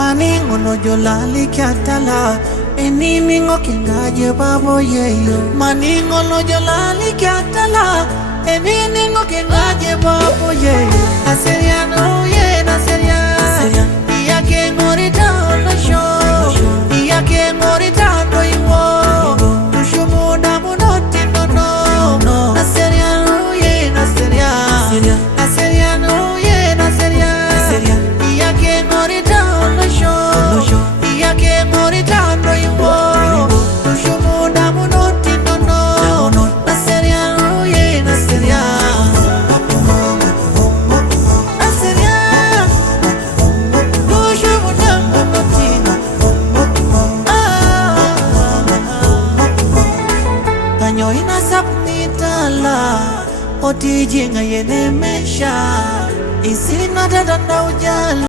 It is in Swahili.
Maningo no jolali kyatala Eniningo kingaje babo yeyo Maningo no jolali kyatala Eniningo kingaje babo yeyo Aseriano ye naseria Iya ke ngorita no show Iya ke ngorita no iwo Tushumu damu noti no no Aseriano ye naseria Aseriano ye naseria Iya ke ngorita no show Iya ke ngorita no iwo Tushumu damu noti no Aseriano ye naseria Kanyo inasap nitala Oti jinga yene mesha Isi nada ujala